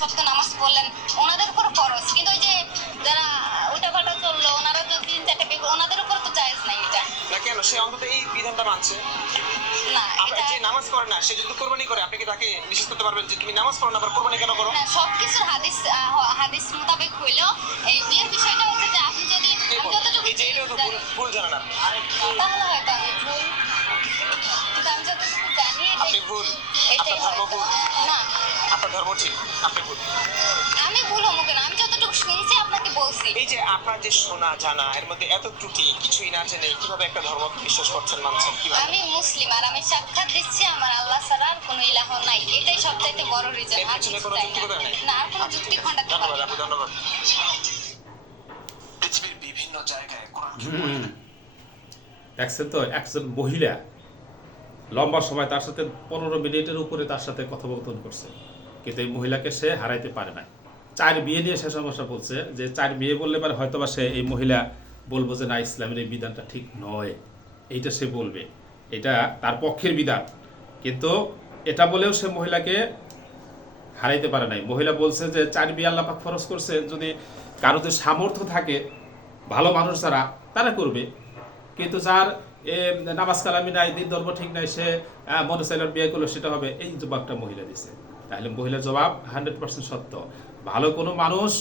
ওয়াক্ত নামাজ পড়লেন, ওনাদের উপর ফরজ, কিন্তু ওই যে যারা উল্টাপাল্টা চললো, ওনারা তো 3-4টা বিয়ে, ওনাদের উপর তো জায়েজ নাই এটা। না কেন সে অন্তত এই বিধানটা মানছে না, আপনার যে নামাজ পড়ে না সে যদি কোরবানি করে আপনি কি তাকে নিষেধ করতে পারবেন যে তুমি নামাজ পড়ো না আবার কোরবানি কেন করো? না, সবকিছুর হাদিস মোতাবেক হইলেও এই বিয়ের বিষয়টা হচ্ছে যে আপনি যদি, আমি যতটুকু এই যে এটাও তো ভুল জানেন আপনি। তাহলে হয়তো আমি ভুল, কিন্তু আমি যতটুকু জানি আপনি ভুল, এটাই আপনার ধর্ম ভুল, না, আপনার ধর্ম ঠিক, আপনি ভুল। আমি ভুল হবো কেন? আমি যতটুকু শুনছি আপনাকে বলছি। এই যে আপনার যে শোনা জানা এর মধ্যে এত ত্রুটি, কিছুই না জেনে কিভাবে একটা ধর্ম বিশ্বাস করছেন, মানছেন কিভাবে? আমি মুসলিম আর আমি সাক্ষাৎ দিচ্ছি আমার আল্লাহ ছাড়া আর কোনো ইলাহ নাই, এটাই সবচাইতে বড় রিজন। এর আর পিছনে কিছু কোনো চাই যুক্তি কথা নেই? না, আর কোনো যুক্তি খণ্ডাতে পারবো ধন্যবাদ না। আপু, ধন্যবাদ। পৃথিবীর বিভিন্ন জায়গায় কোরআন দেখছেন তো, একজন মহিলা লম্বা সময় তার সাথে 15 মিনিটের উপরে তার সাথে কথোপকথন করছে, কিন্তু এই মহিলাকে সে হারাইতে পারে না। 4 বিয়ে নিয়ে সে সমস্যা বলছে যে 4 বিয়ে বললে পারে হয়তোবা সে, এই মহিলা বলবো যে না, ইসলামের এই বিধানটা ঠিক নয়, এইটা সে বলবে, এটা তার পক্ষের বিধান, কিন্তু এটা বলেও সে মহিলাকে হারাইতে পারে নাই। মহিলা বলছে যে 4 বিয়ে আল্লাহ পাক ফরজ করছে, যদি কারো যে সামর্থ্য থাকে, ভালো মানুষ যারা, তারা করবে, কিন্তু যার নামাজ কালামি নাই, দিন ধর্ম ঠিক নাই, সে মনে চাইলার বিয়ে করলো, সেটা হবে। এই জবাবটা মহিলা দিছে। তাহলে মহিলার জবাব 100% সত্য। ভালো কোনো মানুষ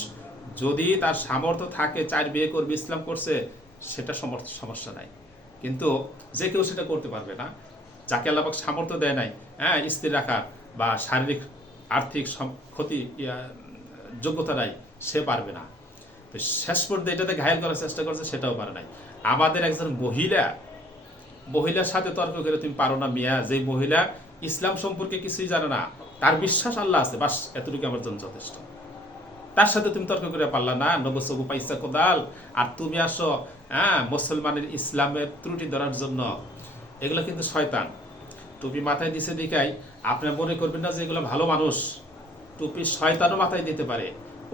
যদি তার সামর্থ্য থাকে 4 বিয়ে করবে, ইসলাম করছে, সেটা সমস্যা নাই, কিন্তু যে কেউ সেটা করতে পারবে না। যাকে আল্লাহ পাক সামর্থ্য দেয় নাই স্থির রাখার বা শারীরিক আর্থিক ক্ষতি যোগ্যতা নাই, সে পারবে না। তো শেষ পর্যন্ত এটাতে ঘায়েল করার চেষ্টা করছে, সেটাও পারে নাই। আমাদের একজন মহিলার সাথে তর্ক করে তুমি পারো না মিয়া, যে মহিলা ইসলাম সম্পর্কে কিছুই জানে না, তার বিশ্বাস আল্লাহ আছে, বাস এতটুকু আমার জন্য যথেষ্ট। তার সাথে তুমি তর্ক করে পারলা না, নবসবু পাইসা কোদাল, আর তুমি আসো মুসলমানের ইসলামের ত্রুটি ধরার জন্য। এগুলো কিন্তু শয়তান। টুপি মাথায় দিছে দেখাই আপনারা মনে করবেন না যে এগুলো ভালো মানুষ। টুপি শয়তানও মাথায় দিতে পারে।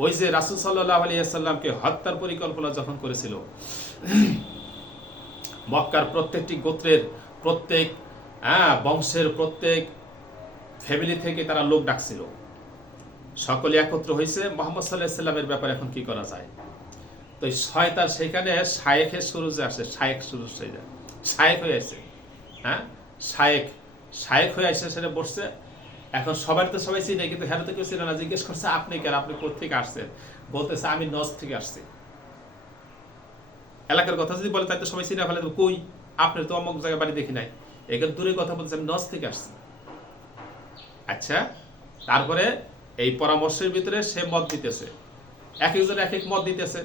ওই যে রাসূল সাল্লাল্লাহু আলাইহি ওয়াসাল্লামকে হত্যার পরিকল্পনা যখন করেছিল, মক্কার প্রত্যেকটি গোত্রের, প্রত্যেক বংশের, প্রত্যেক ফ্যামিলি থেকে তারা লোক ডাকছিল, সকলে একত্র হয়েছে মুহাম্মদ সাল্লাল্লাহু আলাইহি ওয়াসাল্লামের ব্যাপারে এখন কি করা যায়। তো শয়তান সেখানে শায়েখের সুরুজে আসে, শায়েখ হয়ে আসে, শায়েখ হয়ে আসে, সেটা বসছে। এখন সবার তো সবাই চিনে, কিন্তু হ্যাঁ তো কেউ চিনে না। জিজ্ঞেস করছে আপনি কেন, আপনি কোথেকে আসছেন? বলতেছে আমি নজ থেকে আসছি। এলাকার কথা যদি বলে তাই তো সবাই চিনে ফেলে, কই আপনার তো অমুক জায়গায় বাড়ি দেখি নাই, এখানে দূরে কথা বলছে আমি নজ থেকে আসছি। আচ্ছা, তারপরে এই পরামর্শের ভিতরে সে মত দিতেছে, এক একজন এক এক মত দিতেছে,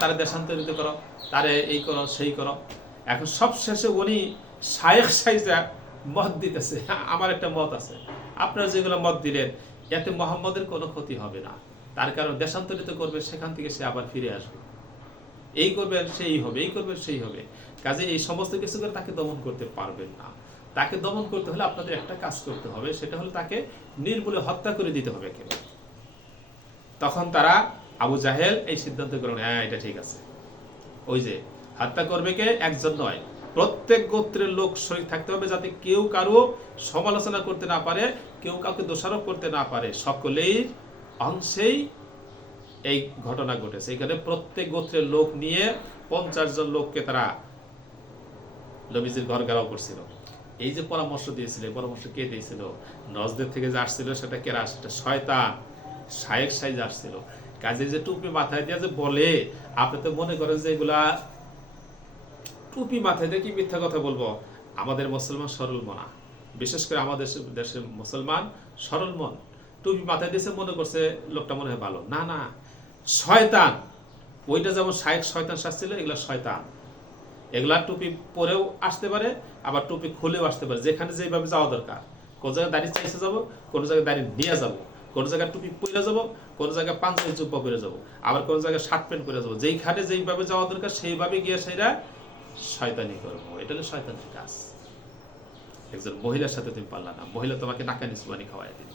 তারা দেশান্তরিত করো, তারে এই করো সেই করো। এখন সব শেষে উনি শায়েখ সাইজা মত দিতেছে, আমার একটা মত আছে, আপনারা যেগুলো মত দিলেন এতে মোহাম্মদের কোনো ক্ষতি হবে না, তার কারণ দেশান্তরিত করবে, সেখান থেকে সে আবার ফিরে আসবে, এই করবেন সেই হবে, এই করবেন সেই হবে। কাজে এই সমস্ত কিছু করে তাকে দমন করতে পারবেন না। তাকে দমন করতে হলে আপনাদের একটা কাজ করতে হবে, সেটা হলো তাকে নির্মূলে হত্যা করে দিতে হবে একেবারে। তখন তারা, আবু জাহেল এই সিদ্ধান্ত করলেন, এটা ঠিক আছে। ওই যে হত্যা করবে কে, একজন নয়, প্রত্যেক গোত্রের লোক শরীর থাকতে হবে, যাতে কেউ কারো সমালোচনা করতে না পারে, কেউ কাউকে দোষারোপ করতে না পারে। সকলেই অংশেই এই ঘটনা ঘটেছে। এখানে প্রত্যেক গোত্রের লোক নিয়ে 50 জন লোককে তারা নবীজির ঘর ঘেরাও করছিল। এই যে পরামর্শ দিয়েছিল, পরামর্শ কে দিয়েছিল? নজদের থেকে যে আসছিল সেটা কেরা? সেটা শয়তান, শায়েখ সাইজ আসছিল। কাজে যে টুপি মাথায় দিয়ে যে বলে, আপনি তো মনে করেন যে এগুলা টুপি মাথায় দিয়ে কি মিথ্যা কথা বলবো। আমাদের মুসলমান সরল মনা, বিশেষ করে আমাদের দেশের মুসলমান সরল মন। টুপি মাথায় দিয়েছে, মনে করছে লোকটা মনে হয় ভালো। না না, শয়তান। ওইটা যেমন শায়েখ শয়তান শাসছিল, এগুলা শয়তান। এগুলা টুপি পরেও আসতে পারে, আবার টুপি খুলেও আসতে পারে, যেখানে যেভাবে যাওয়া দরকার। কোন জায়গায় দাঁড়িয়ে চাইছে যাবো, কোন জায়গায় দাঁড়িয়ে নিয়ে যাবো, কোন জায়গায় টুপি পরে যাবো, কোন জায়গায় পাঞ্জাবি জুব্বা পরে যাবো, আবার কোন জায়গায় শার্ট প্যান্ট পরে যাবো। যেইখানে যেইভাবে যাওয়া দরকার সেইভাবে গিয়ে সেটা শয়তানি করবো। এটা হলো শয়তানের কাজ। একজন মহিলার সাথে তুমি পারলা না, মহিলা তোমাকে নাকানি চুবানি খাওয়াই দিল।